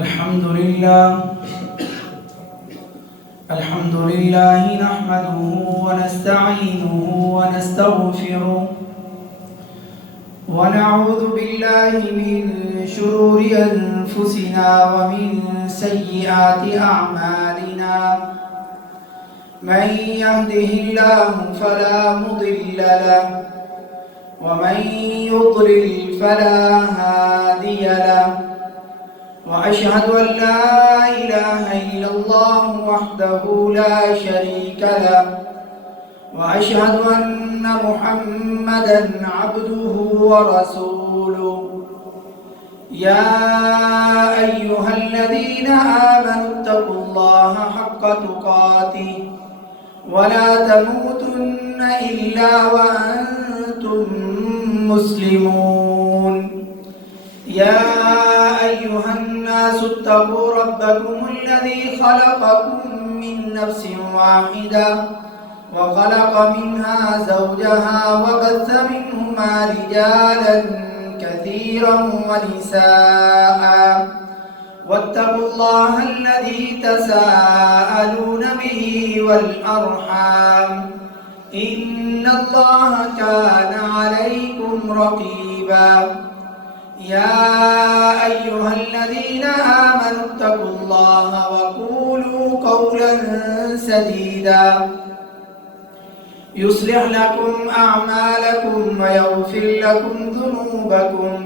الحمد لله نحمده ونستعينه ونستغفره ونعوذ بالله من شرور أنفسنا ومن سيئات أعمالنا من يهده الله فلا مضل له ومن يضلل فلا هادي له وأشهد أن لا إله إلا الله وحده لا شريك له وأشهد أن محمدًا عبده ورسوله يا أيها الذين آمنوا اتقوا الله حق تقاته ولا تموتن إلا وأنتم مسلمون يا أيها الناس اتقوا ربكم الذي خلقكم من نفس واحدة وخلق منها زوجها وبث منهما رجالا كثيرا ونساء واتقوا الله الذي تساءلون به والأرحام إن الله كان عليكم رقيبا يا أيها الذين آمنوا اتقوا الله وقولوا قولا سديدا يصلح لكم أعمالكم ويغفر لكم ذنوبكم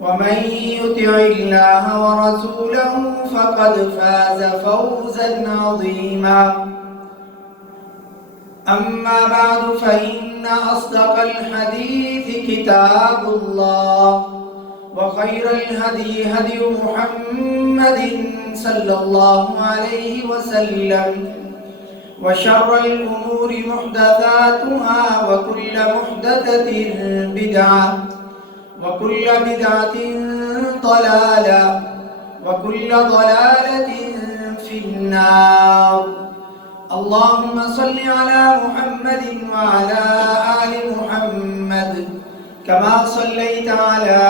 ومن يطع الله ورسوله فقد فاز فوزا عظيما أما بعد فإن أصدق الحديث كتاب الله وخير الهدي هدي محمد صلى الله عليه وسلم وشر الأمور محدثاتها وكل محدثة بدعة وكل بدعة ضلالة وكل ضلالة في النار اللهم صل على محمد وعلى آل محمد كما صليت على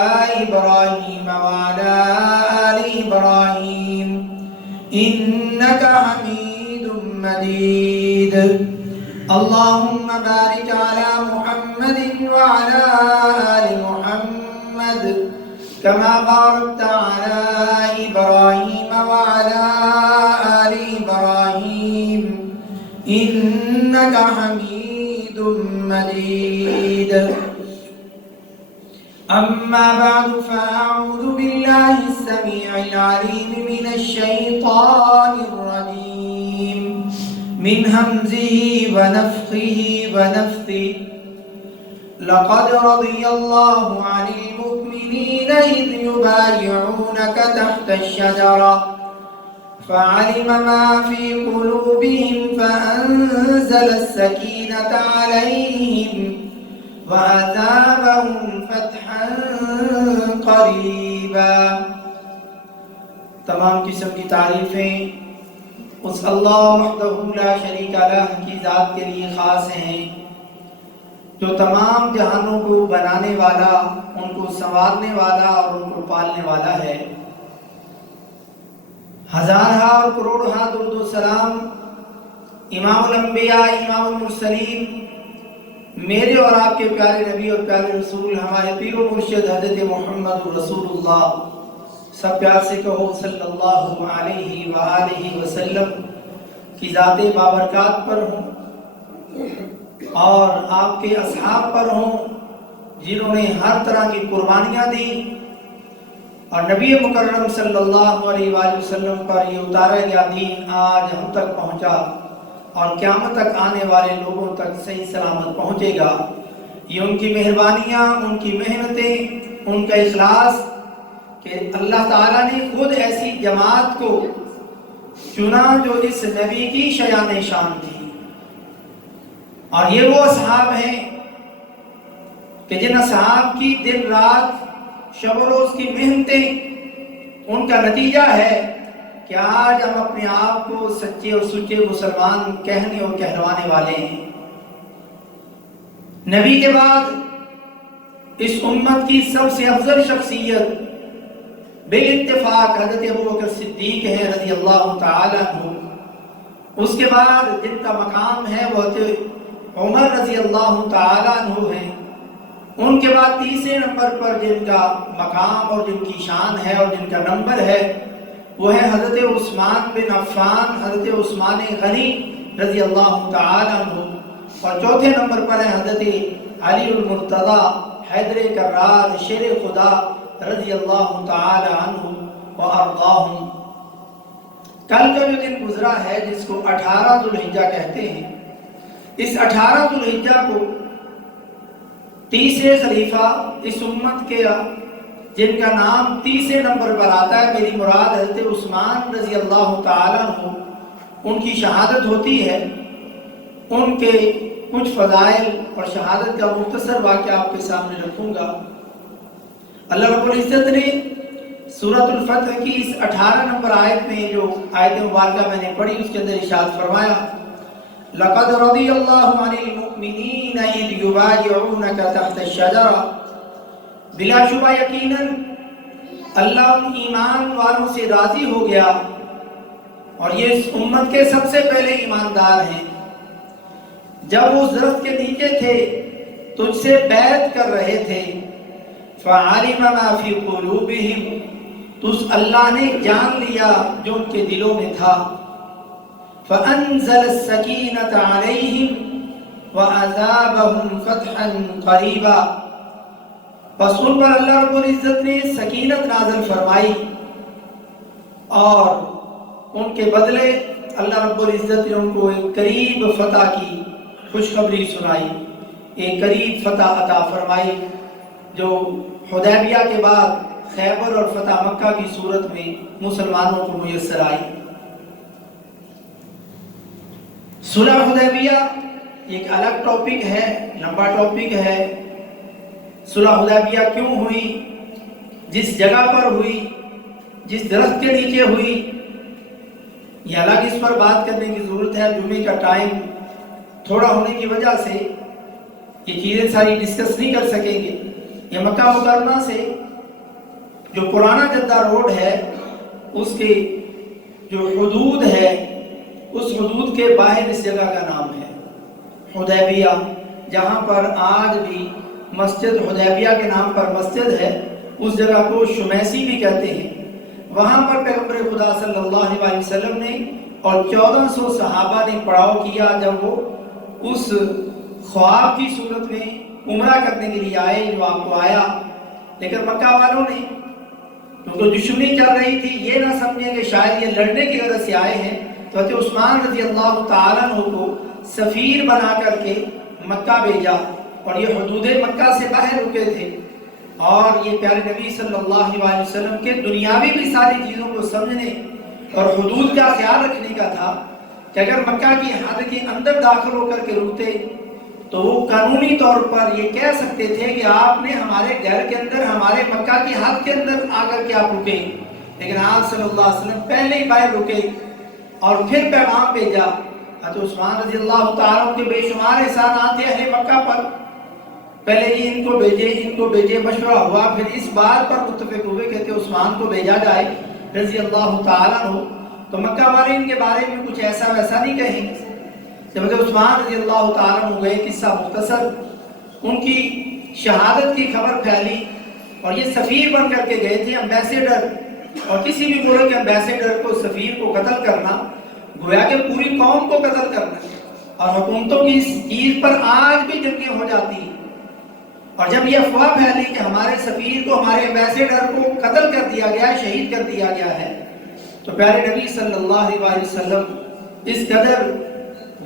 إبراهيم وعلى آل إبراهيم إنك حميد مجيد اللهم بارك على محمد وعلى آل محمد كما باركت على إبراهيم وعلى آل إبراهيم إنك حميد مجيد أما بعد فأعوذ بالله السميع العليم من الشيطان الرجيم من همزه ونفخه ونفثه لقد رضي الله عن المؤمنين إذ يبايعونك تحت الشجرة فعلم ما في قلوبهم فأنزل السكينة عليهم وَأَثَابَهُمْ فَتْحًا قَرِيبًا تمام قسم کی تعریفیں اس اللہ وحدہ لا شریک لہ کی ذات کے لیے خاص ہیں جو تمام جہانوں کو بنانے والا، ان کو سنوارنے والا اور ان کو پالنے والا ہے۔ ہزارہا اور کروڑہا درود و سلام امام الانبیاء امام المرسلین میرے اور آپ کے پیارے نبی اور پیارے رسول ہمارے پیر و مرشد حضرت محمد رسول اللہ سب پیار سے کہو صلی اللہ علیہ وآلہ وسلم کی ذات بابرکات پر ہوں اور آپ کے اصحاب پر ہوں جنہوں نے ہر طرح کی قربانیاں دی اور نبی مکرم صلی اللہ علیہ وآلہ وسلم پر یہ اتارا گیا دین آج ہم تک پہنچا اور قیامت تک آنے والے لوگوں تک صحیح سلامت پہنچے گا۔ یہ ان کی مہربانیاں، ان کی محنتیں، ان کا اخلاص کہ اللہ تعالیٰ نے خود ایسی جماعت کو چنا جو اس نبی کی شایان شان تھی، اور یہ وہ اصحاب ہیں کہ جن اصحاب کی دن رات شب و روز کی محنتیں ان کا نتیجہ ہے کہ آج ہم اپنے آپ کو سچے اور سچے مسلمان کہنے اور کہلوانے والے ہیں۔ نبی کے بعد اس امت کی سب سے افضل شخصیت بالاتفاق حضرت ابو بکر صدیق ہیں رضی اللہ تعالیٰ عنہ. اس کے بعد جن کا مقام ہے وہ حضرت عمر رضی اللہ تعالیٰ عنہ ہیں. ان کے بعد تیسرے نمبر پر جن کا مقام اور جن کی شان ہے اور جن کا نمبر ہے وہ ہے حضرت عثمان بن عفان، حضرت عثمان غنی رضی اللہ تعالیٰ عنہ. اور چوتھے نمبر پر ہے حضرت علی المرتضیٰ حیدر کرار شیر خدا رضی اللہ تعالی عنہ وارضاہم. کل کا جو دن گزرا ہے جس کو 18 ذو الحجہ کہتے ہیں، اس 18 ذو الحجہ کو تیسرے خلیفہ اس امت کے جن کا نام تیسرے نمبر پر آتا ہے، میری مراد حضرت عثمان رضی اللہ تعالیٰ عنہ، ان کی شہادت ہوتی ہے. ان کے کچھ فضائل اور شہادت کا مختصر واقعہ آپ کے سامنے رکھوں گا. اللہ رب العزت نے سورۃ الفتح کی اس 18 نمبر آیت میں جو آیت مبارکہ میں نے پڑھی اس کے اندر ارشاد فرمایا لَقَدْ رَضِيَ اللَّهُ عَنِ الْمُؤْمِنِينَ إِذْ يُبَايِعُونَكَ تَحْتَ الشَّجَرَةِ. بلا شبہ یقیناً اللہ ان ایمان والوں سے راضی ہو گیا اور یہ اس امت کے سب سے پہلے ایماندار ہیں. جب وہ درخت کے نیچے تھے تجھ سے بیعت کر رہے تھے فَعَلِمَ مَا فِي قُلُوبِهِمْ، تو اللہ نے جان لیا جو ان کے دلوں میں تھا. فَأَنزَلَ السَّكِينَةَ عَلَيْهِمْ وَأَثَابَهُمْ فَتْحًا قَرِيبًا. بس ان پر اللہ رب العزت نے سکینت نازل فرمائی اور ان کے بدلے اللہ رب العزت نے ان کو ایک قریب فتح کی خوشخبری سنائی، ایک قریب فتح عطا فرمائی جو حدیبیہ کے بعد خیبر اور فتح مکہ کی صورت میں مسلمانوں کو میسر آئی. صلح حدیبیہ ایک الگ ٹاپک ہے، لمبا ٹاپک ہے. صلح حدیبیہ کیوں ہوئی، جس جگہ پر ہوئی، جس درخت کے نیچے ہوئی، یہ الگ اس پر بات کرنے کی ضرورت ہے. جمعے کا ٹائم تھوڑا ہونے کی وجہ سے یہ چیزیں ساری ڈسکس نہیں کر سکیں گے. یہ مکہ مکرمہ سے جو پرانا جدہ روڈ ہے اس کے جو حدود ہے اس حدود کے باہر اس جگہ کا نام ہے حدیبیہ، جہاں پر آج بھی مسجد حدیبیہ کے نام پر مسجد ہے. اس جگہ کو شمیسی بھی کہتے ہیں. وہاں پر پیغمبر خدا صلی اللہ علیہ وسلم نے اور 1400 صحابہ نے پڑاؤ کیا جب وہ اس خواب کی صورت میں عمرہ کرنے کے لیے آئے جو آپ کو آیا. لیکن مکہ والوں نے کیونکہ دشمنی چل رہی تھی یہ نہ سمجھیں کہ شاید یہ لڑنے کی غرض سے آئے ہیں، تو حضرت عثمان رضی اللہ تعالیٰ عنہ کو سفیر بنا کر کے مکہ بھیجا اور یہ حدود مکہ سے باہر رکے تھے. اور یہ پیارے نبی صلی اللہ علیہ وسلم کے دنیاوی بھی ساری چیزوں کو سمجھنے اور حدود کا خیال رکھنے کا تھا کہ اگر مکہ کی حد کے اندر داخل ہو کر کے رکتے تو وہ قانونی طور پر یہ کہہ سکتے تھے کہ آپ نے ہمارے گھر کے اندر ہمارے مکہ کی حد کے اندر آ کر کے آپ رکے. لیکن آپ صلی اللہ علیہ وسلم پہلے ہی باہر رکے اور پھر پیغام بھیجا. حضرت عثمان رضی اللہ تعالیٰ کے بے شمار احسانات ہیں اہل مکہ پر. پہلے یہ ان کو بھیجے مشورہ ہوا، پھر اس بات پر متفق ہوئے کہ عثمان کو بھیجا جائے رضی اللہ تعالیٰ عنہ. تو مکہ والے ان کے بارے میں کچھ ایسا ویسا نہیں کہیں. جب حضرت عثمان رضی اللہ تعالیٰ عنہ گئے، قصہ مختصر، ان کی شہادت کی خبر پھیلی اور یہ سفیر بن کر کے گئے تھے. امبیسیڈر، اور کسی بھی ملک کے امبیسیڈر کو، سفیر کو قتل کرنا گویا کہ پوری قوم کو قتل کرنا. اور حکومتوں کی اس چیز پر آج بھی جنگیں ہو جاتی ہیں. اور جب یہ افواہ پھیلی کہ ہمارے سفیر کو، ہمارے امبیسیڈر کو قتل کر دیا گیا ہے، شہید کر دیا گیا ہے، تو پیارے نبی صلی اللہ علیہ وسلم اس قدر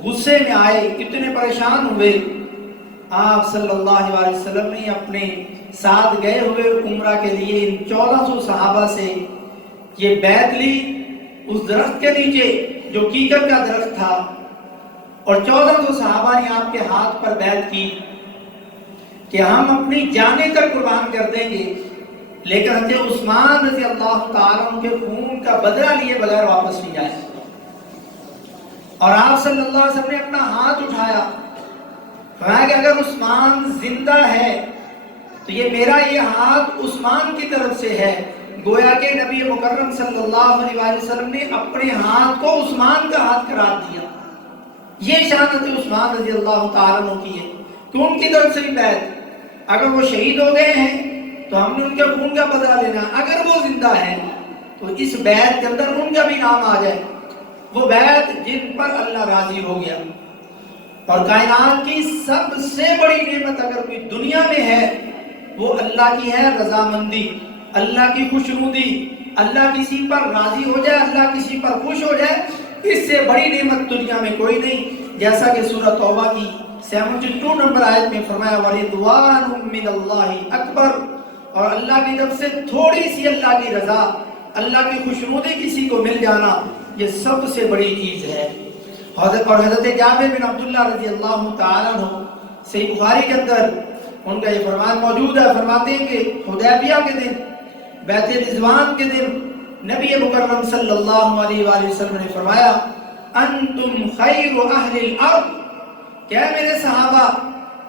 غصے میں آئے، اتنے پریشان ہوئے. آپ صلی اللہ علیہ وسلم نے اپنے ساتھ گئے ہوئے عمرہ کے لیے ان 1400 صحابہ سے یہ بیعت لی اس درخت کے نیچے جو کیکر کا درخت تھا. اور 1400 صحابہ نے آپ کے ہاتھ پر بیعت کی کہ ہم اپنی جانیں تک قربان کر دیں گے، لیکن حضرت عثمان رضی اللہ تعالیٰ عنہ کے خون کا بدلہ لیے بغیر واپس نہیں جائے. اور آپ صلی اللہ علیہ وسلم نے اپنا ہاتھ اٹھایا، فرمایا کہ اگر عثمان زندہ ہے تو یہ میرا یہ ہاتھ عثمان کی طرف سے ہے، گویا کہ نبی مکرم صلی اللہ علیہ وسلم نے اپنے ہاتھ کو عثمان کا ہاتھ قرار دیا. یہ شہادت عثمان رضی اللہ تعالیٰ عنہ کی ہے کہ ان کی طرف سے بھی بیعت. اگر وہ شہید ہو گئے ہیں تو ہم نے ان کے خون کا بدلہ لینا. اگر وہ زندہ ہیں تو اس بیعت کے اندر ان کا بھی نام آ جائے. وہ بیعت جن پر اللہ راضی ہو گیا. اور کائنات کی سب سے بڑی نعمت اگر کوئی دنیا میں ہے وہ اللہ کی ہے رضامندی، اللہ کی خوشنودی. اللہ کسی پر راضی ہو جائے، اللہ کسی پر خوش ہو جائے، اس سے بڑی نعمت دنیا میں کوئی نہیں. جیسا کہ سورہ توبہ کی 72 نمبر آیت میں فرمایا وَرِضْوَانٌ مِّنَ اللَّهِ اکبر، اور اللہ کی طرف سے تھوڑی سی اللہ کی رضا، اللہ کی خوشنودی کسی کو مل جانا، یہ سب سے بڑی چیز ہے. اور حضرت جابر بن عبداللہ رضی اللہ تعالیٰ عنہ صحیح بخاری کے اندر ان کا یہ فرمان موجود ہے. فرماتے ہیں کہ حدیبیہ کے دن، بیعت رضوان کے دن، نبی مکرم صلی اللہ علیہ وآلہ وسلم نے فرمایا انتم خیر اہل الارض، کیا میرے صحابہ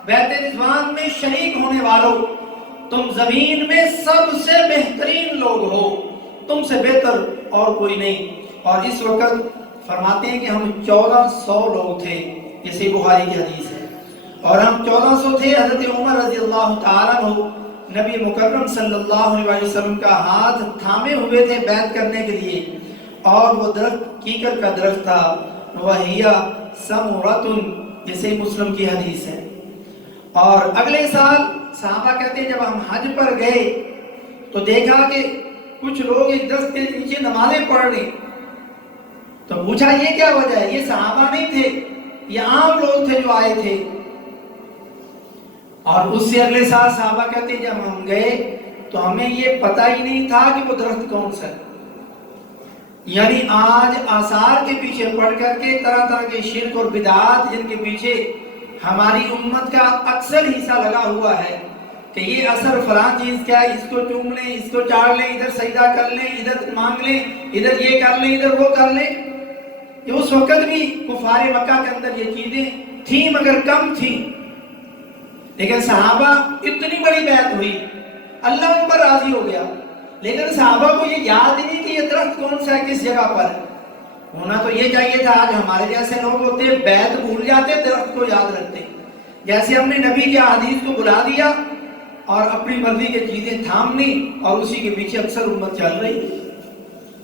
بیعت رضوان میں شریک ہونے والوں، تم زمین میں سب سے بہترین لوگ ہو، تم سے بہتر اور کوئی نہیں. اور اس وقت فرماتے ہیں کہ ہم 1400 لوگ تھے، یہ صحیح بخاری کی حدیث ہے. اور ہم 1400 تھے. حضرت عمر رضی اللہ تعالیٰ عنہ نبی مکرم صلی اللہ علیہ وسلم کا ہاتھ تھامے ہوئے تھے بیعت کرنے کے لیے. اور وہ درخت کیکر کا درخت تھا، وَهِيَ سَمُرَةٌ، یہ صحیح مسلم کی حدیث ہے. اور اگلے سال صحابہ کہتے ہیں جب ہم حج پر گئے تو دیکھا کہ کچھ لوگ اس درخت کے نیچے نمازیں پڑھ رہے. تو پوچھا یہ کیا وجہ ہے؟ یہ صحابہ نہیں تھے، یہ عام لوگ تھے جو آئے تھے. اور اس سے اگلے سال صحابہ کہتے ہیں جب ہم گئے تو ہمیں یہ پتہ ہی نہیں تھا کہ وہ درخت کون سا ہے. یعنی آج آثار کے پیچھے پڑھ کر کے طرح طرح کے شرک اور بدعات جن کے پیچھے ہماری امت کا اکثر حصہ لگا ہوا ہے کہ یہ اثر فلاں چیز کیا ہے، اس کو چوم لیں، اس کو چاڑ لیں، ادھر سجدہ کر لیں، ادھر مانگ لیں، ادھر یہ کر لیں، ادھر وہ کر لیں. یہ اس وقت بھی کفار مکہ کے اندر یہ چیزیں تھیں مگر کم تھیں. لیکن صحابہ اتنی بڑی بیعت ہوئی، اللہ ان پر راضی ہو گیا، لیکن صحابہ کو یہ یاد ہی نہیں کہ یہ درخت کون سا ہے، کس جگہ پر ہے. ہونا تو یہ چاہیے تھا. آج ہمارے جیسے لوگ ہوتے بیعت بھول جاتے، درخت کو یاد رکھتے. جیسے ہم نے نبی کے حدیث کو بلا دیا اور اپنی مرضی کی چیزیں تھام لی اور اسی کے پیچھے اکثر امت چل رہی.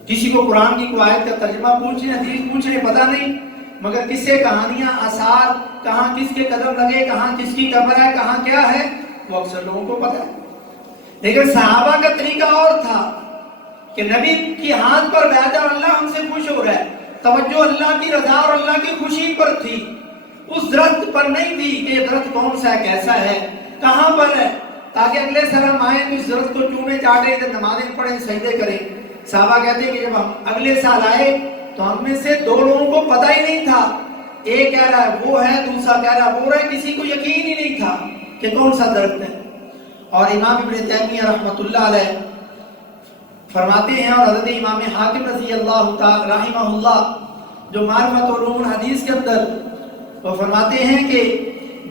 کسی کو قرآن کی کوئی آیت کا ترجمہ پوچھنے، حدیث پوچھنے، پتہ نہیں، مگر قصے کہانیاں آثار کہاں کس کے قدم لگے، کہاں کس کی قبر ہے، کہاں کیا ہے، وہ اکثر لوگوں کو پتہ ہے. لیکن صحابہ کا طریقہ اور تھا کہ نبی کی ہاتھ پر بیعت اور اللہ ہم سے خوش ہو رہا ہے. توجہ اللہ کی رضا اور اللہ کی خوشی پر تھی، اس درخت پر نہیں تھی کہ یہ درخت کون سا ہے، کیسا ہے، کہاں پر ہے، تاکہ اگلے سال ہم آئیں تو اس درخت کو چومے چاٹے، ادھر نمازیں پڑھیں، سجدے کریں. صحابہ کہتے ہیں کہ جب ہم اگلے سال آئے تو ہم میں سے 2 لوگوں کو پتہ ہی نہیں تھا، ایک کہہ رہا ہے وہ ہے، دوسرا کہہ رہا ہے وہ ہے، کسی کو یقین ہی نہیں تھا کہ کون سا درخت ہے. اور امام ابن تیمیہ رحمۃ اللہ علیہ فرماتے ہیں، اور حضرت امام حاکم رضی اللہ تعالی رحمہ اللہ جو معرفت علوم الحدیث کے اندر وہ فرماتے ہیں کہ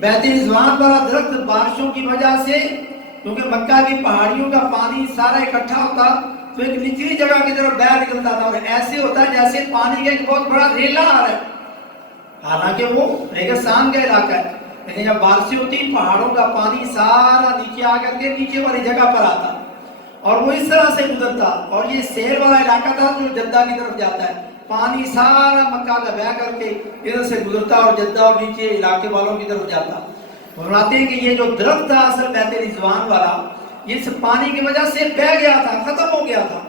بیعت رضوان والا درخت بارشوں کی وجہ سے، کیونکہ مکہ کی پہاڑیوں کا پانی سارا اکٹھا ہوتا تو ایک نچلی جگہ کی طرف بہہ نکلتا تھا، اور ایسے ہوتا ہے جیسے پانی کا ایک بہت بڑا ریلا آ رہا ہے. حالانکہ وہ ریگستان کا علاقہ ہے، لیکن جب بارشیں ہوتی پہاڑوں کا پانی سارا نیچے آ کر کے نیچے والی جگہ پر آتا اور وہ اس طرح سے گزرتا. اور یہ سیر والا علاقہ تھا جو جدہ کی طرف جاتا ہے، پانی سارا مکہ کا بہہ کر کے ادھر سے گزرتا اور جدہ اور نیچے علاقے والوں کی طرف جاتا. فرماتے ہیں کہ یہ جو درخت تھا اصل بیعت رضوان والا، اس پانی کی وجہ سے بہہ گیا تھا، ختم ہو گیا تھا.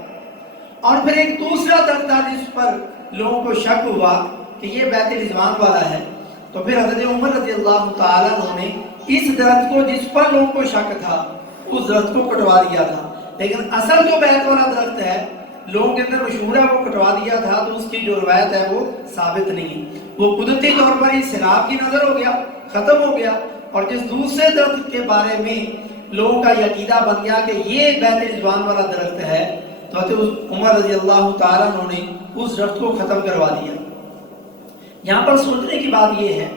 اور پھر ایک دوسرا درخت تھا جس پر لوگوں کو شک ہوا کہ یہ بیعت رضوان والا ہے، تو پھر حضرت عمر رضی اللہ تعالیٰ عنہ نے اس درخت کو جس پر لوگوں کو شک تھا اس درخت کو کٹوا دیا تھا. لیکن اصل جو بیعت والا درخت ہے لوگوں کے اندر مشہور ہے، وہ کٹوا دیا تھا، تو اس کی جو روایت ہے وہ ثابت نہیں ہے. وہ قدرتی طور پر اس سیلاب کی نظر ہو گیا، ختم ہو گیا. اور جس دوسرے درخت کے بارے میں لوگوں کا یہ عقیدہ بن گیا کہ یہ بیعت رضوان والا درخت ہے، تو حضرت عمر رضی اللہ تعالیٰ عنہ نے اس درخت کو ختم کروا دیا. یہاں پر سوچنے کی بات یہ ہے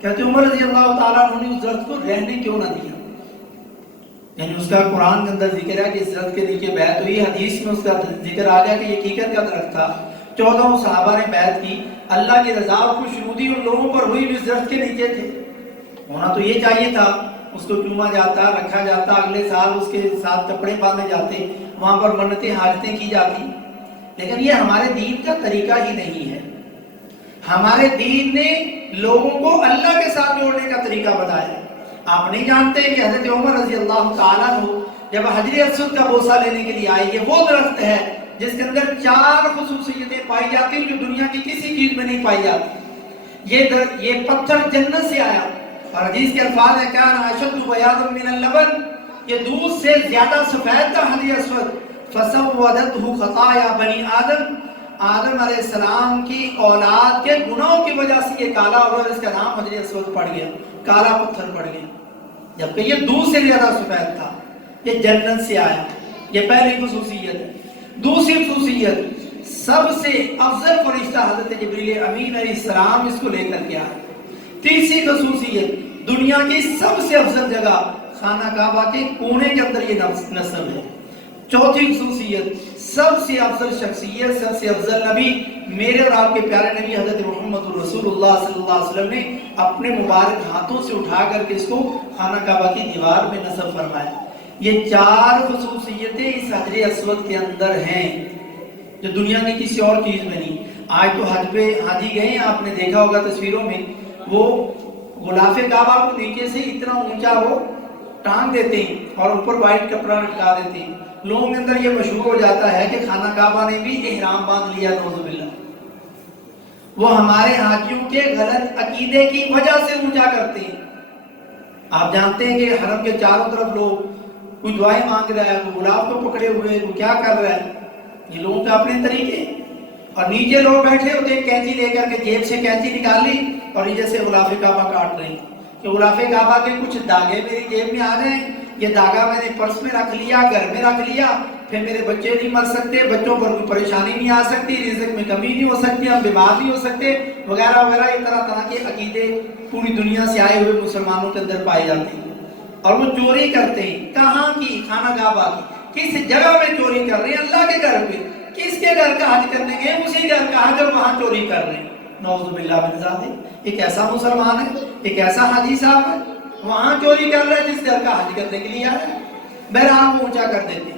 کہ حضرت عمر رضی اللہ تعالیٰ عنہ نے اس درخت کو رہنے کیوں نہ دیا. یعنی اس کا قرآن کے اندر ذکر ہے کہ اس درخت کے نیچے بیعت ہوئی، حدیث میں اس کا ذکر آ گیا کہ یہ کیکر کا درخت تھا، 14 صحابہ نے بیعت کی، اللہ کی رضا اور خوشنودی ان لوگوں پر ہوئی جو اس درخت کے نیچے تھے۔ ہونا تو یہ چاہیے تھا، اس کو چوما جاتا، رکھا جاتا، اگلے سال اس کے ساتھ کپڑے باندھے جاتے، وہاں پر منتیں حاجتیں کی جاتی، لیکن یہ ہمارے دین کا طریقہ ہی نہیں ہے۔ ہمارے دین نے لوگوں کو اللہ کے ساتھ جوڑنے کا طریقہ بتایا۔ آپ نہیں جانتے کہ حضرت عمر رضی اللہ تعالیٰ عنہ جب حجر اسود کا بوسہ لینے کے لیے آئے، یہ وہ درخت ہے جس کے اندر 4 خصوصیتیں پائی جاتی ہیں جو دنیا کی کسی چیز میں نہیں پائی جاتی۔ یہ پتھر جنت سے آیا، اور حدیث کے الفاظ ہے کان اشد بیاضا من اللبن، یہ دودھ سے زیادہ سفید تھا حجر اسود، فسودته خطایا بنی آدم، آدم علیہ السلام کی اولاد کے گناہوں کی وجہ سے یہ کالا ہوا، اس کا نام حجر اسود پڑ گیا، کالا پتھر پڑ گیا، جبکہ یہ دودھ سے زیادہ سفید تھا۔ یہ جنت سے آیا، یہ پہلی خصوصیت ہے۔ دوسری خصوصیت، سب سے افضل فرشتہ حضرت جبریل امین علیہ السلام اس کو لے کر کے آئے۔ تیسری خصوصیت، دنیا کی سب سے افضل جگہ خانہ کعبہ کے کونے کے اندر یہ نصب ہے۔ چوتھی خصوصیت، سب سے افضل شخصیت، سب سے افضل نبی، میرے اور آپ کے پیارے نبی حضرت محمد رسول اللہ صلی اللہ علیہ وسلم نے اپنے مبارک ہاتھوں سے اٹھا کر کے اس کو خانہ کعبہ کی دیوار میں نصب فرمایا۔ یہ 4 خصوصیتیں اس حجر اسود کے اندر ہیں جو دنیا کی کسی اور چیز میں نہیں۔ آج تو حج پہ حاجی گئے ہیں، آپ نے دیکھا ہوگا تصویروں میں، وہ غلاف کعبہ کو نیچے سے اتنا اونچا وہ ٹانگ دیتے ہیں اور اوپر وائٹ کپڑا لٹکا دیتے ہیں۔ لوگوں کے اندر یہ مشہور ہو جاتا ہے کہ خانہ کعبہ نے بھی احرام باندھ لیا، نعوذ باللہ۔ وہ ہمارے حاجیوں کے غلط عقیدے کی وجہ سے اونچا کرتے ہیں۔ آپ جانتے ہیں کہ حرم کے چاروں طرف لوگ کوئی دعائیں مانگ رہا ہے، کوئی گلاب کو پکڑے ہوئے، کوئی کیا کر رہا ہے، یہ لوگوں کے اپنے طریقے، اور نیچے لوگ بیٹھے ہوتے ہیں کینچی لے کر کے، جیب سے کینچی نکالی اور نیچے سے غلاف کعبہ کاٹ رہے ہیں کہ غلاف کعبہ کے کچھ داغے میری جیب میں آ جائیں، یہ داغا میں نے پرس میں رکھ لیا، گھر میں رکھ لیا، پھر میرے بچے نہیں مر سکتے، بچوں پر کوئی پریشانی نہیں آ سکتی، رزق میں کمی نہیں ہو سکتی، ہم بیمار نہیں ہو سکتے، وغیرہ وغیرہ۔ یہ طرح طرح کے عقیدے پوری دنیا سے آئے ہوئے مسلمانوں کے اندر پائے جاتے ہیں، اور وہ چوری کرتے ہیں۔ کہاں کی؟ خانہ کعبہ کی۔ کس جگہ میں چوری کر رہے ہیں؟ اللہ کے گھر پہ۔ کس کے گھر کا حج کرنے گئے؟ اسی گھر کا حج، اور وہاں چوری کر رہے ہیں، نعوذ باللہ من ذالک۔ ایک ایسا مسلمان ہے، ایک ایسا حاجی صاحب ہے، وہاں چوری کر رہے ہیں جس گھر کا حج کرنے کے لیے آ رہے ہیں۔ بہرحال وہ اونچا کر دیتے ہیں۔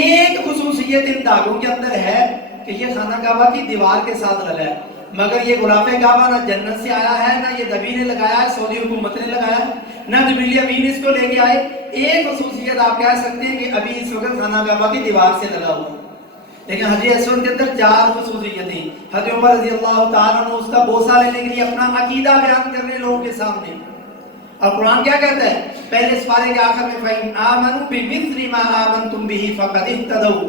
ایک خصوصیت ان داغوں کے اندر ہے کہ یہ خانہ کعبہ کی دیوار کے ساتھ لگا ہے، مگر یہ غلاف کعبہ نہ جنت سے آیا ہے، نہ یہ نبی نے لگایا ہے، سعودی حکومت نے لگایا ہے، نہ جبریل امین اس کو لے کے آئے۔ ایک خصوصیت آپ کہہ سکتے ہیں کہ ابھی اس وقت خانہ کعبہ کی دیوار سے لگا ہوا ہے، لیکن حجر اسود کے اندر 4 خصوصیتیں۔ حضرت عمر رضی اللہ تعالیٰ عنہ اس کا بوسہ لینے کے لیے اپنا عقیدہ بیان کر رہے لوگوں کے سامنے، اور قرآن کیا کہتا ہے پہلے اس پارے کے آخر میں؟ فَإِنْ آمَنُوا بِمِثْلِ مَا آمَنْتُمْ بِهِ فَقَدِ اهْتَدَوْا،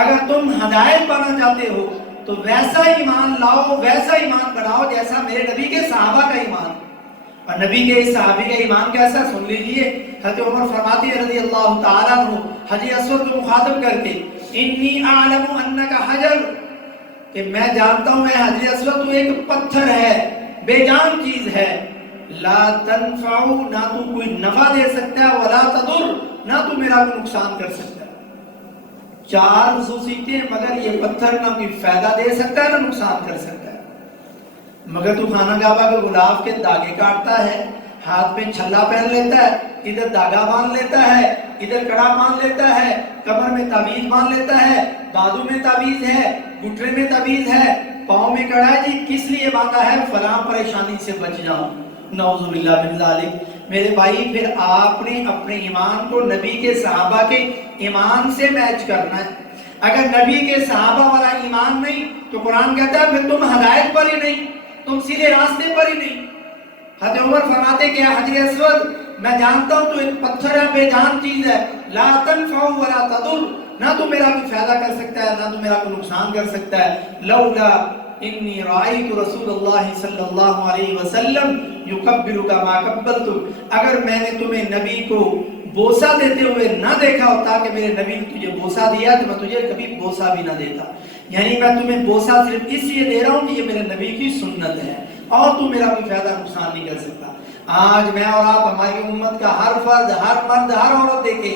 اگر تم ہدایت پانا چاہتے ہو تو ویسا ایمان لاؤ، ویسا ایمان بناؤ جیسا میرے نبی کے صحابہ کا ایمان۔ اور نبی کے صحابی کا ایمان کیسا؟ سن لیجئے، حضرت عمر فرماتے ہیں رضی اللہ تعالیٰ عنہ حجر اسود کو مخاطب کر کے، انی اعلم انک حجر، کہ میں جانتا ہوں اے حجر اسود تو ایک پتھر ہے، بے جان چیز ہے، لا تنفع، نہ تو کوئی نفع دے سکتا ہے، ولا تضر، نہ تو میرا کوئی نقصان کر سکتا ہے۔ 4 خصوصیتیں، مگر یہ پتھر نہ کوئی فائدہ دے سکتا ہے نہ نقصان کر سکتا ہے، مگر تو خانہ کعبہ کے غلاف کے داغے کاٹتا ہے، ہاتھ میں چھلا پہن لیتا ہے، ادھر داغا باندھ لیتا ہے، ادھر کڑا باندھ لیتا ہے، کمر میں تعویذ باندھ لیتا ہے، بازو میں تعویذ ہے، گھٹنے میں تعویذ ہے، پاؤں میں کڑا ہے، جی کس لیے باندھا ہے؟ فلاں پریشانی سے بچ جاؤں، نعوذ باللہ من ذالک۔ میرے بھائی، پھر آپ نے اپنے ایمان کو نبی کے صحابہ کے ایمان سے میچ کرنا ہے۔ اگر نبی کے صحابہ والا ایمان نہیں تو قرآن کہتا ہے پھر تم ہدایت پر ہی نہیں، تم سیدھے راستے پر ہی نہیں۔ حضرت عمر فرماتے کہ حجر اسود میں جانتا ہوں تو ایک پتھر ہے، بے جان چیز ہے، لا تنفع ولا تضر، نہ تو میرا کوئی فائدہ کر سکتا ہے نہ تو میرا کوئی نقصان کر سکتا ہے۔ لولا انی رأیت رسول اللہ صلی اللہ علیہ وسلم یقبلک ما قبلتک، اگر میں نے تمہیں نبی کو بوسہ دیتے ہوئے نہ دیکھا ہوتا کہ میرے نبی نے تجھے بوسہ دیا تو میں تجھے کبھی بوسہ بھی نہ دیتا۔ یعنی میں تمہیں بوسہ صرف اس لیے دے رہا ہوں کہ یہ میرے نبی کی سنت ہے، اور تو میرا کوئی فائدہ نقصان نہیں کر سکتا۔ آج میں اور آپ ہماری امت کا ہر فرد، ہر مرد، ہر عورت دیکھے،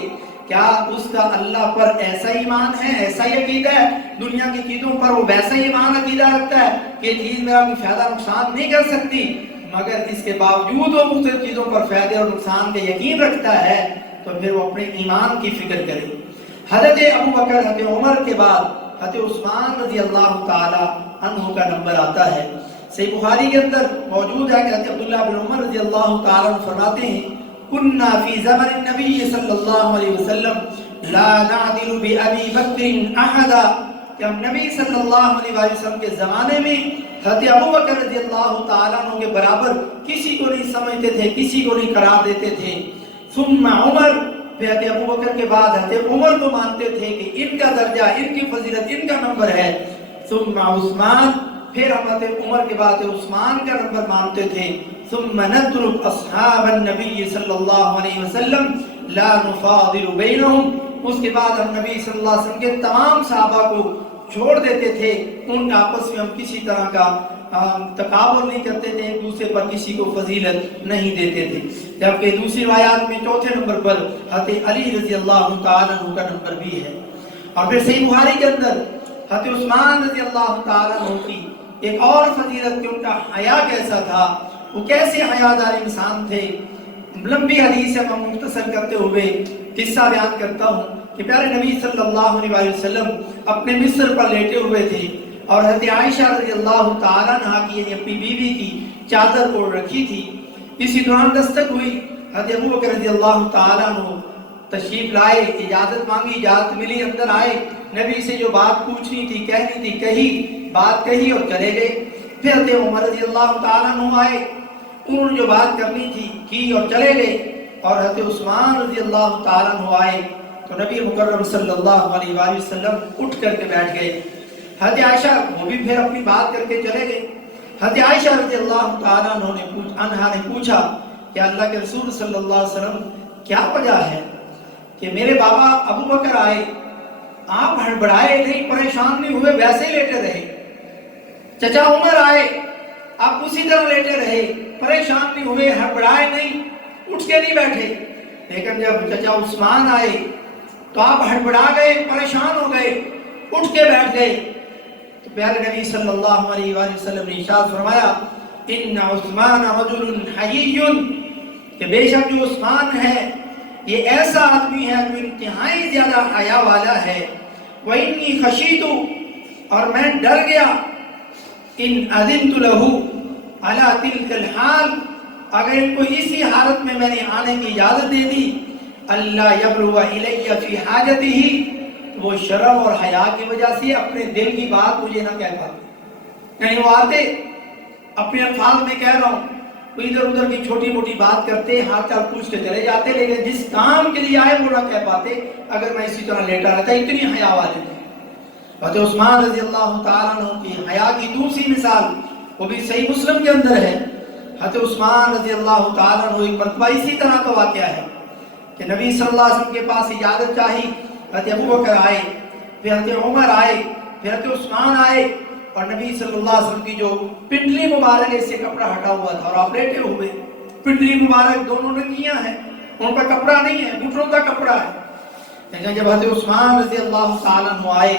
کیا اس کا اللہ پر ایسا ایمان ہے، ایسا ہی عقیدہ ہے، دنیا کی چیزوں پر وہ ویسا ہی ایمان عقیدہ رکھتا ہے کہ یہ چیز میرا کوئی فائدہ نقصان نہیں کر سکتی، مگر اس کے باوجود وہ مختلف چیزوں پر فائدے اور نقصان کا یقین رکھتا ہے، تو پھر وہ اپنے ایمان کی فکر کرے۔ حضرت ابو بکر، حضرت عمر کے بعد حضرت عثمان رضی اللہ تعالی عنہ کا نمبر آتا ہے۔ صحیح بخاری کے اندر موجود ہے کہ حضرت عبداللہ بن عمر رضی اللہ تعالی عنہ فرماتے ہیں، کننا فی زمن النبی صلی اللہ علیہ وسلم لا نعدل بأبی بکر احدا، کہ ہم نبی صلی اللہ علیہ وسلم کے زمانے میں حضرت ابو بکر رضی اللہ تعالیٰ عنہ کے برابر کسی کو نہیں سمجھتے تھے، کسی کو نہیں قرار دیتے تھے۔ ثم عمر، پھر حضرت ابو بکر کے بعد حضرت عمر کو مانتے تھے کہ ان کا درجہ، ان کی فضیلت، ان کا نمبر ہے۔ ثم عثمان، پھر حضرت عمر کے بعد عثمان کا نمبر مانتے تھے۔ ثم نترک اصحاب النبی صلی اللہ علیہ وسلم لا نفاضل بینہم، اس کے بعد ہم نبی صلی اللہ علیہ وسلم کے تمام صحابہ کو چھوڑ دیتے تھے، ان کا آپس میں ہم کسی طرح کا تقابل نہیں کرتے تھے، ایک دوسرے پر کسی کو فضیلت نہیں دیتے تھے۔ جبکہ دوسری روایات میں چوتھے نمبر پر حضرت علی رضی اللہ تعالیٰ عنہ کا نمبر بھی ہے۔ اور پھر صحیح بخاری کے اندر حضرت عثمان رضی اللہ تعالیٰ عنہ کی ایک اور فضیلت کہ ان کا حیا کیسا تھا، وہ کیسے حیادار انسان تھے۔ لمبی حدیث ہے، میں مختصر کرتے ہوئے قصہ بیان کرتا ہوں کہ پیارے نبی صلی اللہ علیہ وسلم اپنے مصر پر لیٹے ہوئے تھے اور حضرت عائشہ رضی اللہ تعالیٰ عنہ کی، یعنی اپنی بیوی کی چادر اوڑھ رکھی تھی۔ اسی دوران دستک ہوئی، حضرت ابو بکر رضی اللہ تعالیٰ عنہ تشریف لائے، اجازت مانگی، اجازت ملی، اندر آئے، نبی سے جو بات پوچھنی تھی، کہنی تھی، کہی، بات کہی اور چلے گئے۔ پھر حضرت عمر رضی اللہ تعالیٰ عنہ آئے، انہوں نے جو بات کرنی تھی کی اور چلے گئے۔ اور حضرت عثمان رضی اللہ تعالیٰ عنہ آئے تو نبی مکرم صلی اللہ علیہ وآلہ وسلم اٹھ کر کے بیٹھ گئے۔ حضرت عائشہ وہ بھی پھر اپنی بات کر کے چلے گئے۔ حضرت عائشہ رضی اللہ تعالیٰ عنہ نے پوچھا کہ اللہ کے رسول صلی اللہ علیہ وسلم کیا وجہ ہے کہ میرے بابا ابو بکر آئے، آپ ہڑبڑائے نہیں، پریشان نہیں ہوئے، ویسے ہی لیٹے رہے۔ چچا عمر آئے، آپ اسی طرح لیٹے رہے، پریشان نہیں ہوئے، ہڑبڑائے نہیں، اٹھ کے نہیں بیٹھے۔ لیکن جب چچا عثمان آئے تو آپ ہڑبڑا گئے، پریشان ہو گئے، اٹھ کے بیٹھ گئے۔ تو پیارے نبی صلی اللہ علیہ وآلہ وسلم نے ارشاد فرمایا، ان عثمان رجل حیی، کہ بے شک جو عثمان ہے یہ ایسا آدمی ہے جو انتہائی زیادہ حیا والا ہے۔ وَإِنِّي خَشِیتُ، اور میں ڈر گیا، ان اذنت له علی تلک الحال، اگر ان کو اسی حالت میں نے آنے کی اجازت دے دی، اللہ یبلغ الی فی حاجتہ، وہ شرم اور حیا کی وجہ سے اپنے دل کی بات مجھے نہ کہہ پاتے۔ یعنی وہ آتے، اپنے الفاظ میں کہہ رہا ہوں، وہ ادھر ادھر کی چھوٹی موٹی بات کرتے، ہاتھ چال پوچھ کے چلے جاتے، لیکن جس کام کے لیے آئے وہ نہ کہہ پاتے اگر میں اسی طرح لیٹا رہتا۔ اتنی حیا والے تھے۔ حضرت عثمان رضی اللہ تعالیٰ عنہ کی حیا کی دوسری مثال، وہ بھی صحیح مسلم کے اندر ہے۔ حضرت عثمان رضی اللہ تعالیٰ عنہ ایک مرتبہ اسی طرح کا واقعہ ہے کہ نبی صلی اللہ علیہ وسلم کے پاس اجازت چاہی، حضرت ابو بکر آئے، پھر حضرت عمر آئے، پھر حضرت عثمان آئے، اور نبی صلی اللہ علیہ وسلم کی جو پنڈلی مبارک سے کپڑا ہٹا ہوا تھا اور آپ لیٹے ہوئے، پنڈلی مبارک دونوں ننگیاں ہیں، ان پر کپڑا نہیں ہے، گھٹنوں کا کپڑا ہے۔ لیکن جب حضرت عثمان رضی اللہ تعالیٰ عنہ آئے،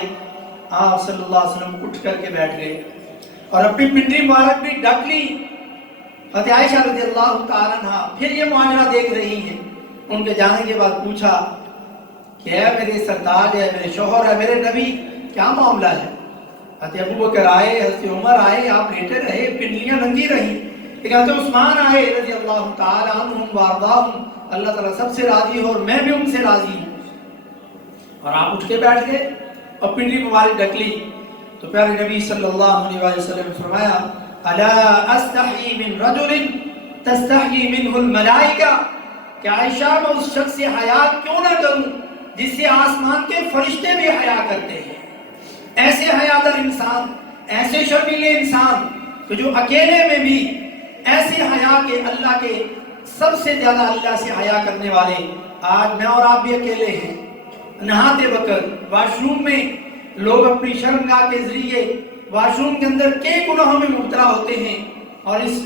آپ صلی اللہ علیہ وسلم اٹھ کر کے بیٹھ گئے اور اپنی پنڈلی مبارک بھی ڈھک لی۔ حضرت عائشہ رضی اللہ تعالیٰ عنہ پھر یہ معاملہ دیکھ رہی ہیں، ان کے جانے کے بعد پوچھا کہ اے میرے سردار ہے، میرے شوہر ہے، میرے نبی، کیا معاملہ ہے؟ حضرت ابو بکر آئے، حضرت عمر آئے، آپ لیٹے رہے، پنڈلیاں ننگی رہی، لیکن حضرت عثمان آئے رضی اللہ تعالیٰ عنہم وارضاہم، اللہ تعالیٰ سب سے راضی ہو اور میں بھی ان سے راضی ہوں، اور آپ اٹھ کے بیٹھ گئے اور پنڈلی مبارک ڈھک لی۔ تو پیارے نبی صلی اللہ علیہ وسلم نے فرمایا، الا استحی من رجل تستحی منہ الملائکہ، کہ عائشہ میں اس شخص سے حیا کیوں نہ کروں جس سے آسمان کے فرشتے بھی حیا کرتے ہیں۔ ایسے حیادار انسان، ایسے شرمیلے انسان کہ جو اکیلے میں بھی ایسے حیا کے، اللہ کے سب سے زیادہ اللہ سے حیا کرنے والے، آج میں اور آپ بھی اکیلے ہیں۔ نہاتے وقت واش روم میں لوگ اپنی شرمگاہ کے ذریعے واش روم کے اندر کئی گناہوں میں مبتلا ہوتے ہیں، اور اس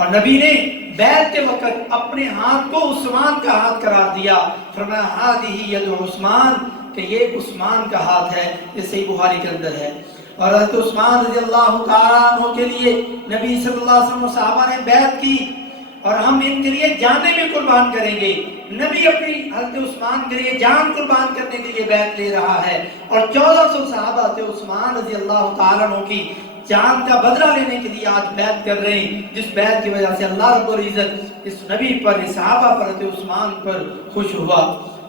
اور نبی نے بیعت کے وقت اپنے ہاتھ کو عثمان کا ہاتھ قرار دیا، فرمایا ہذہ ید عثمان، کہ یہ عثمان کا ہاتھ ہے۔ یہ صحیح بخاری کے اندر ہے۔ اور حضرت عثمان رضی اللہ تعالیٰ عنہ کے لیے نبی صلی اللہ علیہ وسلم و صحابہ نے بیعت کی، اور ہم ان کے لیے جانیں بھی قربان کریں گے۔ نبی اپنی حضرت عثمان کے لیے جان قربان کرنے کے لیے بیعت لے رہا ہے، اور 1400 صحابہ حضرت عثمان رضی اللہ تعالیٰ عنہ کی جان کا بدلہ لینے کے لیے آج بیعت کر رہے ہیں، جس بیعت کی وجہ سے اللہ رب العزت اس نبی پر، اس صحابہ پر، حضرت عثمان پر خوش ہوا۔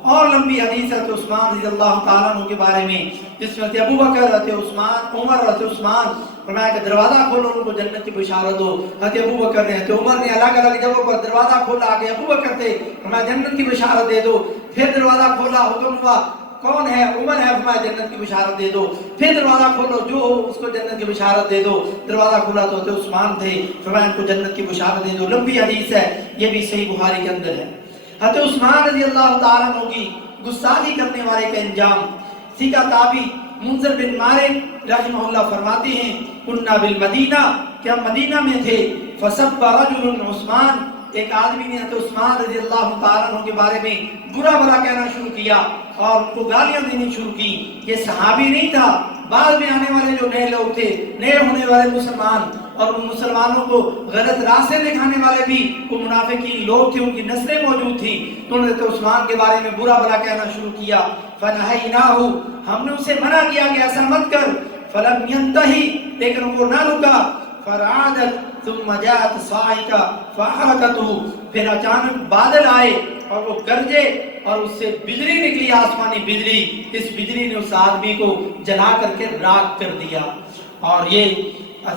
اور لمبی حدیث حضرت عثمان رضی اللہ تعالیٰ عنہ کے بارے میں، جس میں حضرت ابوبکر، حضرت عثمان، عمر، حضرت عثمان فرمایا کہ دروازہ کھولو، ان کو جنت کی بشارت دو۔ حضرت ابوبکر نے، حضرت عمر نے الگ الگ جگہوں پر دروازہ کھولا، آگے ابوبکر تھے، فرمایا جنت کی بشارت دے دو۔ پھر دروازہ کھولا، حکم ہوا کون ہے؟ عمر ہے، فرمایا جنت کی بشارت دے دو۔ پھر دروازہ کھولو، جو ہو اس کو جنت کی بشارت دے دو۔ دروازہ کھولا تو حضرت عثمان تھے، فرمایا ان کو جنت کی بشارت دے دو۔ لمبی حدیث ہے، یہ بھی صحیح بخاری کے اندر ہے۔ حضرت عثمان رضی اللہ تعالیٰ عنہ کی گستاخی کرنے والے کا انجام، سیدھا تابعی منذر بن مالک رحمہ اللہ فرماتے ہیں، کننا بالمدینہ، کہ ہم مدینہ میں تھے، فسب رجل عثمان، ایک آدمی نے حضرت عثمان رضی اللہ تعالیٰ عنہ کے بارے میں برا بھلا کہنا شروع کیا اور ان کو گالیاں دینی شروع کی۔ یہ صحابی نہیں تھا، بعد میں آنے والے جو نئے لوگ تھے، نئے ہونے والے مسلمان، اور ان مسلمانوں کو غلط راستے دکھانے والے بھی وہ منافقین لوگ تھے، ان کی نسلیں موجود تھیں، تو انہوں نے تو عثمان کے بارے میں برا بھلا کہنا شروع کیا۔ فَنَهَيْنَاهُ، ہم نے اسے منع کیا کہ ایسا مت کر، فَلَمْ يَنْتَهِ، لیکن وہ نہ رکا، فَرَعَادَتْ ثُمَّ جَاءَتْ صَاعِقَةٌ فَأَحْرَقَتْهُ، پھر اچانک بادل آئے اور وہ گرجے اور اس سے بجلی نکلی، آسمانی بجلی، اس بجلی نے اس آدمی کو جلا کر کے راکھ کر دیا۔ اور یہ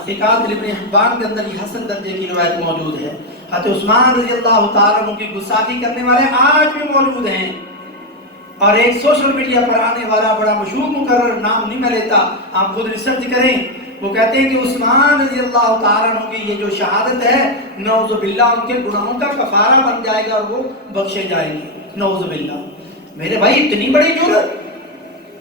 ثقات ابن حبان کے اندر یہ حسن درجے کی روایت موجود ہے۔ حضرت عثمان رضی اللہ تعالیٰ عنہ کی گستاخی کرنے والے آج بھی موجود ہیں، اور ایک سوشل میڈیا پر آنے والا بڑا مشہور مقرر، نام نہیں میں لیتا، آپ خود ریسرچ کریں، وہ کہتے ہیں کہ عثمان رضی اللہ تعالیٰ عنہ کی یہ جو شہادت ہے، نعوذ باللہ ان کے گناہوں کا کفارہ بن جائے گا اور وہ بخشے جائیں گے، نعوذ باللہ۔ میرے بھائی اتنی بڑی جرأت!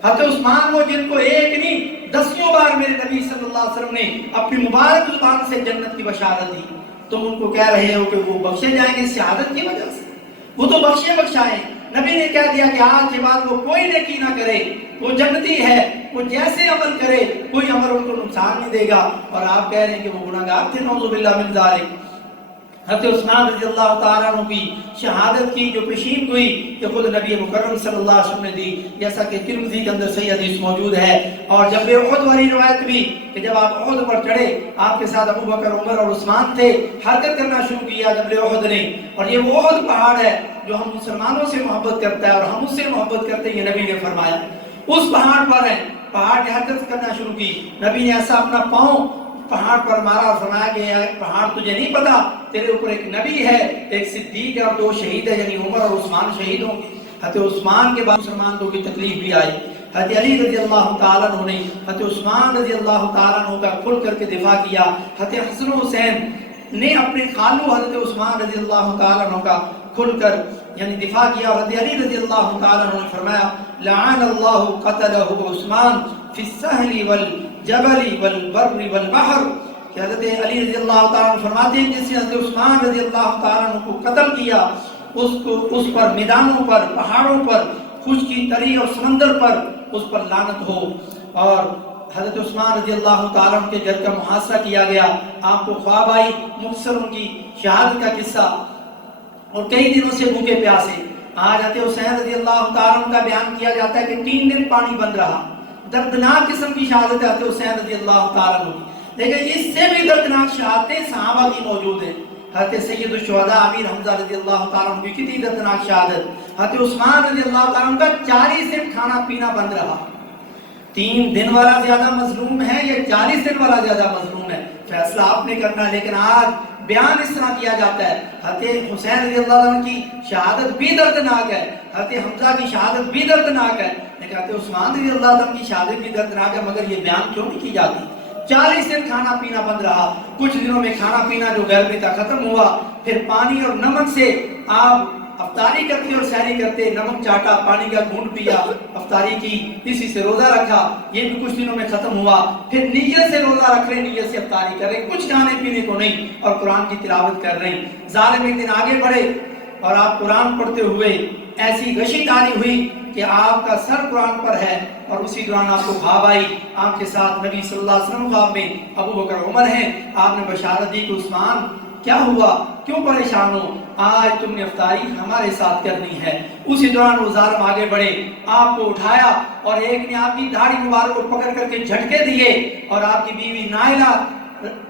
حضرت عثمان وہ جن کو ایک نہیں 10 بار میرے نبی صلی اللہ علیہ وسلم نے اپنی مبارک زبان سے جنت کی بشارت دی، تم ان کو کہہ رہے ہو کہ وہ بخشے جائیں گے شہادت کی وجہ سے؟ وہ تو بخشے بخشائیں۔ نبی نے کہہ دیا کہ آج کے بعد وہ کوئی نیکی نہ کرے، وہ جنتی ہے، وہ جیسے عمل کرے کوئی عمل ان کو نقصان نہیں دے گا، اور آپ کہہ رہے ہیں کہ وہ گناہگار تھے، نعوذ باللہ من ذالک۔ حضرت عثمان رضی اللہ تعالیٰ عنہ کی شہادت کی جو پیشین ہوئی کہ خود نبی مکرم صلی اللہ علیہ وسلم نے دی، جیسا کہ ترمذی کے اندر صحیح حدیث موجود ہے۔ اور جب احد والی روایت بھی کہ جب آپ احد پر چڑھے، آپ کے ساتھ ابو بکر، عمر اور عثمان تھے، حرکت کرنا شروع کیا جبل احد نے، اور یہ وہ احد پہاڑ ہے جو ہم مسلمانوں سے محبت کرتا ہے اور ہم اس سے محبت کرتے ہیں، یہ نبی نے فرمایا۔ اس پہاڑ پر ہے، پہاڑ نے حرکت کرنا شروع کی، نبی نے ایسا اپنا پاؤں پہاڑ پر مارا اور فرمایا کہ پہاڑ تجھے نہیں پتا، تیرے اوپر ایک نبی ہے، ایک صدیق ہے اور 2 شہید ہے، یعنی عمر اور عثمان شہید ہوں گے۔ حضرت عثمان کے بعد مسلمانوں کی تکلیف بھی آئی۔ حضرت علی رضی اللہ تعالیٰ عنہ نے حضرت عثمان رضی اللہ تعالیٰ عنہ کا کھل کر کے دفاع کیا۔ حضرت حسن و حسین نے اپنے خالو حضرت عثمان رضی اللہ تعالیٰ عنہ کا کھل کر یعنی دفاع کیا، اور حضرت علی رضی اللہ تعالیٰ عنہ نے فرمایا لعن اللہ قتلہ عثمان فی السہل والجبل والبر والبحر، کہ حضرت علی رضی اللہ تعالیٰ عنہ فرماتے ہیں جس نے حضرت عثمان رضی اللہ تعالیٰ عنہ کو قتل کیا، اس پر میدانوں پر، پہاڑوں پر، خشکی تری اور سمندر پر اس پر لعنت ہو۔ اور حضرت عثمان رضی اللہ تعالیٰ عنہ کے گھر کا محاصرہ کیا گیا، آپ کو خواب آئی، مختصر ان کی شہادت کا قصہ، اور کئی دنوں سے بھوکے پیاسے۔ آج حضرت حسین رضی اللہ تعالیٰ عنہ کا بیان کیا جاتا ہے کہ 3 دن پانی بند رہا۔ دردناک قسم کی شہادت ہے حضرت حسین رضی اللہ تعالیٰ عنہ کی، لیکن اس سے بھی دردناک شہادتیں صحابہ کی موجود ہیں۔ حضرت سید الشہداء امیر حمزہ رضی اللہ تعالیٰ عنہ کی کتنی دردناک شہادت۔ حضرت عثمان رضی اللہ تعالیٰ عنہ کا 40 دن کھانا پینا بند رہا۔ 3 دن والا زیادہ مظلوم ہے یا 40 دن والا زیادہ مظلوم ہے، فیصلہ آپ نے کرنا ہے، لیکن آج بیان اس طرح کیا جاتا ہے۔ حضرت حسین رضی اللہ عنہ کی شہادت بھی دردناک ہے، حضرت حمزہ کی شہادت بھی دردناک ہے، لیکن حضرت عثمان رضی اللہ عنہ کی شہادت بھی دردناک ہے، مگر یہ بیان کیوں نہیں کی جاتی؟ 40 دن کھانا پینا بند رہا۔ کچھ دنوں میں کھانا پینا جو گھر میں تھا ختم ہوا، پھر پانی اور نمک سے آپ افطاری کرتے اور سحری کرتے، نمک چاٹا، پانی کا گھونٹ پیا، افطاری کی، اسی سے روزہ رکھا، یہ بھی کچھ دنوں میں ختم ہوا، پھر نیت سے روزہ رکھ رہے، نیت سے افطاری کر رہے، کچھ کھانے پینے کو نہیں، اور قرآن کی تلاوت کر رہے ہیں۔ ظالم ایک دن آگے بڑھے اور آپ قرآن پڑھتے ہوئے ایسی غشی تاری ہوئی کہ آپ کا سر قرآن پر ہے، اور اسی دوران آپ کو خواب آئی، آپ کے ساتھ نبی صلی اللہ علیہ وسلم خواب میں ابو بکر عمر ہیں، آپ نے بشارت دی کہ عثمان کیا ہوا، کیوں پریشان ہو، آج تم نے افطاری ہمارے ساتھ کرنی ہے۔ اسی دوران وہ ظالم آگے بڑھے، آپ کو اٹھایا اور ایک نے آپ کی داڑھی مبارک کو پکڑ کر کے جھٹکے دیے، اور آپ کی بیوی نائلہ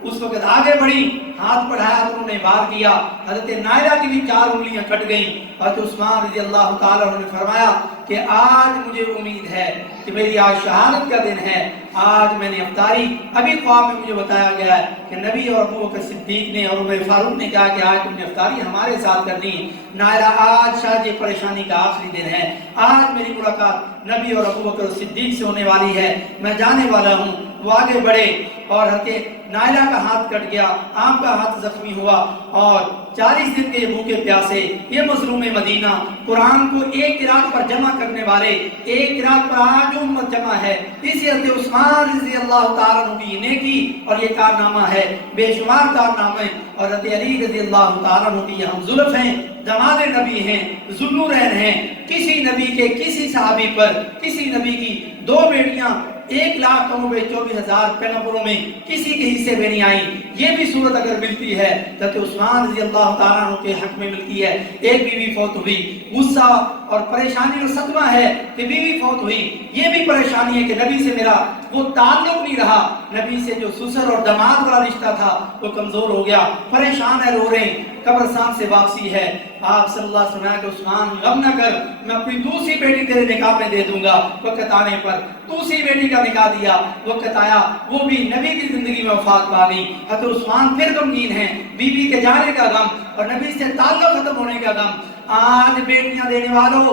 اس وقت آگے بڑھی، ہاتھ بڑھایا تو انہوں نے وار کیا، حضرت نائلہ کی بھی 4 انگلیاں کٹ گئیں۔ حضرت عثمان رضی اللہ تعالیٰ عنہ نے فرمایا کہ آج مجھے امید ہے کہ میری آج شہادت کا دن ہے، آج میں نے افطاری، ابھی خواب میں مجھے بتایا گیا ہے کہ نبی اور ابو بکر صدیق نے اور عمر فاروق نے کہا کہ آج تم نے افطاری ہمارے ساتھ کرنی ہے۔ نائلہ آج شاید یہ پریشانی کا آخری دن ہے، آج میری ملاقات نبی اور ابو بکر صدیق سے ہونے والی ہے، میں جانے والا ہوں۔ وہ آگے بڑھے اور حضرت نائلہ کا ہاتھ کٹ گیا، آپ کا ہاتھ زخمی ہوا، اور 40 دن کے بھوکے پیاسے یہ مظلوم مدینہ، قرآن کو ایک قرات پر جمع کرنے والے، ایک قرات پر آج امت جمع ہے، اسی حضرت عثمان رضی اللہ تعالیٰ عنہ کی نیکی اور یہ کارنامہ ہے، بے شمار کارنامے، اور حضرت علی رضی اللہ تعالیٰ عنہ کی ہم زلف ہیں، دماد نبی ہیں، ذوالنورین ہیں، کسی نبی کے کسی صحابی پر کسی نبی کی 2 بیٹیاں 1,24,000 پیغمبروں میں کسی کے حصے میں نہیں آئیں، یہ بھی صورت اگر ملتی ہے حضرت عثمان رضی اللہ تعالیٰ عنہ کے حق میں ملتی ہے۔ ایک بیوی فوت ہوئی، غصہ اور پریشانی اور صدمہ ہے کہ بیوی فوت ہوئی، یہ بھی پریشانی ہے کہ نبی سے میرا وہ تعلق نہیں رہا، نبی سے جو سسر اور داماد والا رشتہ تھا وہ کمزور ہو گیا، پریشان ہے، رو رہے ہیں، قبرستان سے واپسی ہے، آپ صلی اللہ علیہ وسلم کہ عثمان غم نہ کر، میں اپنی دوسری بیٹی تیرے نکاح میں دے دوں گا۔ وقت آنے پر دوسری بیٹی کا نکاح دیا، وقت آیا وہ بھی نبی کی زندگی میں وفات پا گئی۔ حضرت عثمان پھر غمگین ہیں، بیوی کے جانے کا غم اور نبی سے تعلق ختم ہونے کا غم۔ آج بیٹیاں دینے والوں،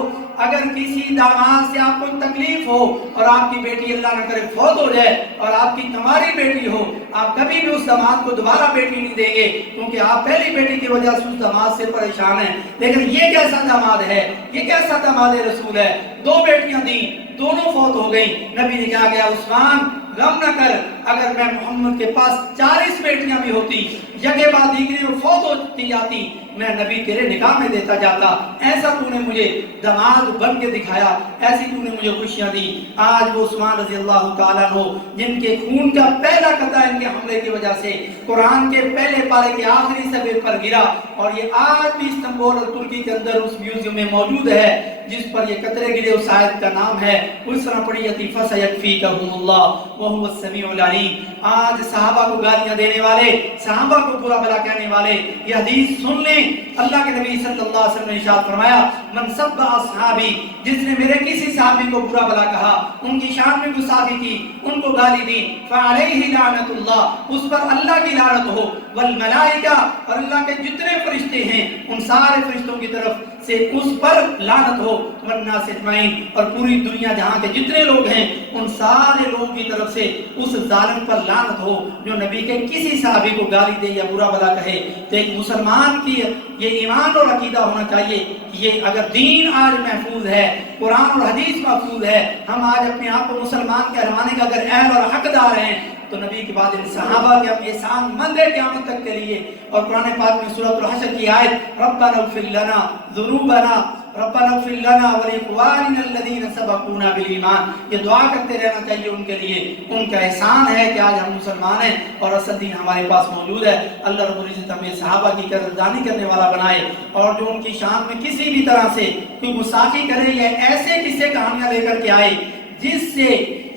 اگر کسی داماد سے آپ کو تکلیف ہو اور آپ کی بیٹی اللہ نہ کرے فوت ہو جائے اور آپ کی کماری بیٹی ہو، آپ کبھی بھی اس داماد کو دوبارہ بیٹی نہیں دیں گے، کیونکہ آپ پہلی بیٹی کی وجہ سے اس داماد سے پریشان ہیں۔ لیکن یہ کیسا داماد ہے، یہ کیسا داماد رسول ہے، 2 بیٹیاں دیں، دونوں فوت ہو گئیں، نبی نے کہا گیا عثمان غم نہ کر، اگر میں محمد کے پاس 40 بیٹیاں بھی ہوتی، یکے بعد دیگری وہ فوت ہوتی جاتی، میں نبی تیرے نکاح میں دیتا جاتا، ایسا تو نے مجھے داماد بن کے دکھایا، ایسی تو نے مجھے خوشیاں دی۔ آج وہ عثمان رضی اللہ تعالیٰ عنہ جن کے خون کا پہلا قطرہ ان کے حملے کی وجہ سے قرآن کے پہلے پارے کے آخری صفحے پر گرا، اور یہ آج بھی استنبول اور ترکی کے اندر اس میوزیم میں موجود ہے جس پر یہ قطرے گرے، اس آیت کا نام ہے، اس طرح پڑھی جاتی فَسَيَكْفِيكَهُمُ اللَّهُ وَهُوَ السَّمِيعُ الْعَلِيمُ۔ آج صحابہ کو گالیاں دینے والے، صحابہ کو برا بھلا کہنے والے، یہ حدیث سن لیں، اللہ کے نبی صلی اللہ علیہ وسلم نے ارشاد فرمایا من سب اصحابی، جس نے میرے کسی صحابی کو برا بھلا کہا، ان کی شان میں گستاخی کی، ان کو گالی دی، فعلیہ لعنت اللہ، اس پر اللہ کی لعنت ہو، والملائکہ، اور اللہ کے جتنے فرشتے ہیں ان سارے فرشتوں کی طرف سے اس پر لعنت ہو، والناس اجمعین، اور پوری دنیا جہاں کے جتنے لوگ ہیں ان سارے لوگوں کی طرف سے اس ظالم پر لعنت ہو جو نبی کے کسی صحابی کو گالی دے یا برا بھلا کہے۔ تو ایک مسلمان کی یہ ایمان اور عقیدہ ہونا چاہیے کہ یہ اگر دین آج محفوظ ہے، قرآن اور حدیث محفوظ ہے، ہم آج اپنے آپ کو مسلمان کہلوانے کا اگر اہل اور حقدار ہیں، تو نبی کے بعد ان صحابہ کے ہم احسان مند ہے قیامت تک کے لیے۔ اور قرآن پاک میں سورۃ الحشر کی آیت ربنا اغفر لنا ذنوبنا ربنا اغفر لنا ولاخواننا الذين سبقونا بالایمان، یہ دعا کرتے رہنا چاہیے ان کے لیے، ان کا احسان ہے کہ آج ہم مسلمان ہیں اور اصل دین ہمارے پاس موجود ہے۔ اللہ رب العزت ہمیں صحابہ کی قدردانی کرنے والا بنائے، اور جو ان کی شان میں کسی بھی طرح سے کوئی گستاخی کرے یا ایسے قصے کہانیاں لے کر کے آئے جس سے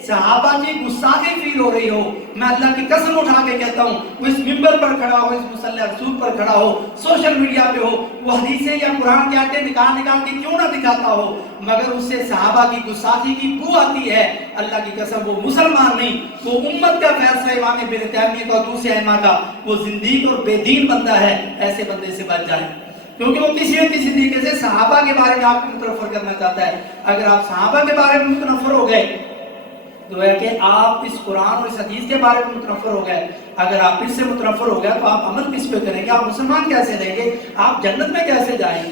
صحابہ کی گستاخی فیل ہو رہی ہو، میں اللہ کی قسم اٹھا کے کہتا ہوں، وہ اس منبر پر کھڑا ہو، اس مصلی رسول پر کھڑا ہو، سوشل میڈیا پہ ہو، وہ حدیثیں یا قرآن کی آیتیں نکال کے کیوں نہ دکھاتا ہو، مگر اس سے صحابہ کی گستاخی کی بو آتی ہے، اللہ کی قسم وہ مسلمان نہیں، وہ امت کا فیصلہ امام ابن تیمیہ کا اور دوسرے ائمہ کا، وہ زندیق اور بے دین بندہ ہے، ایسے بندے سے بچ جائیں، کیونکہ وہ کسی نہ کسی طریقے سے صحابہ کے بارے میں آپ کو متنفر کرنا چاہتا ہے۔ اگر آپ صحابہ کے بارے میں متنفر ہو گئے تو ہے کہ آپ اس قرآن اور اس حدیث کے بارے میں متنفر ہو گئے۔ اگر آپ اس سے متنفر ہو گئے تو آپ عمل کس پہ کریں گے، آپ مسلمان کیسے رہیں گے، آپ جنت میں کیسے جائیں گے؟